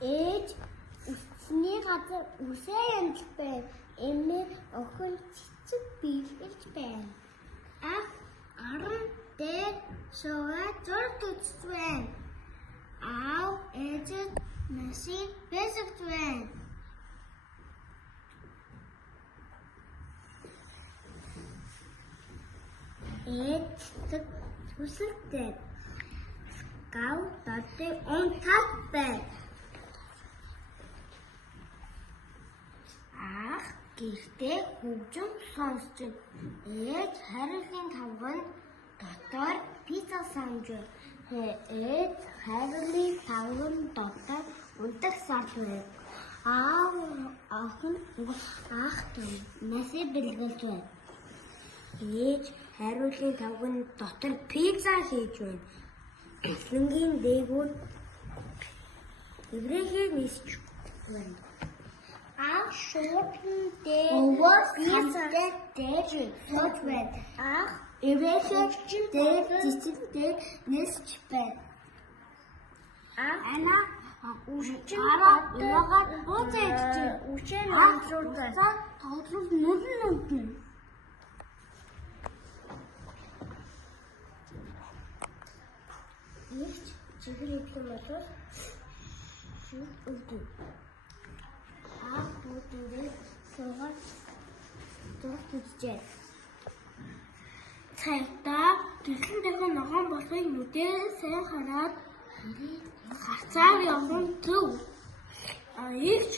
ээж үсний газар үсээ янж байна. Эмээ охин цэцэг биелгэж байна. Ах аран дээр суугаад зураг үзэж байна. Аав ээжэд машин бэсэгж байна. Ээж хүсэлтэй. Гав дотор унтаад байна. Ах гэртээ хөгжим сонсч байна. Ээж хайрлын тавганд дотор пицца санаж байна. Ээж хайрлын тавганд дотор унтах сард байна. Аав охин ах машин бэлгэлж байна. Ээж хайрлын тавганд дотор пицца хийж байна. Эслэнгийн дээгүүр эврэхээр нисч байна. Ах шууртан дээр пиццатай дээж сууж байна. Ах эврэхээр дээр цэцэгтэй нисч байна. Ах ана уучаад бууцаа идэж байна. Учээр амжуулдаа тоглол нүдэн. Их чихэр идэв болов шууд өвдөө. Ах бүгдээ суугаад зураг үзжээ. Цайтаа дэлхэн дахин ногоон болохыг нүдээ сайн хараад хацаар явсан төв. Игч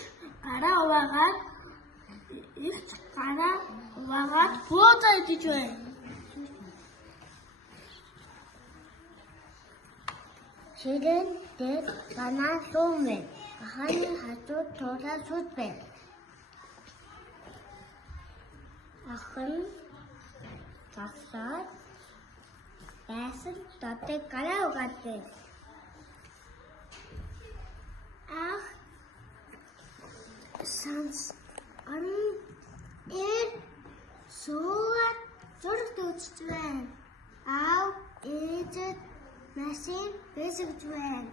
гараа уваагаад бууцаа идэж байна. Ширэн дээр банан суув байна. Аханы хажууд туулаад сууж байна. Ахын тасаад байсан дотор гараа угаад байна. Ах санс суугаад зураг үзэж байна. Аав ээжэд машин бэсэгж байна.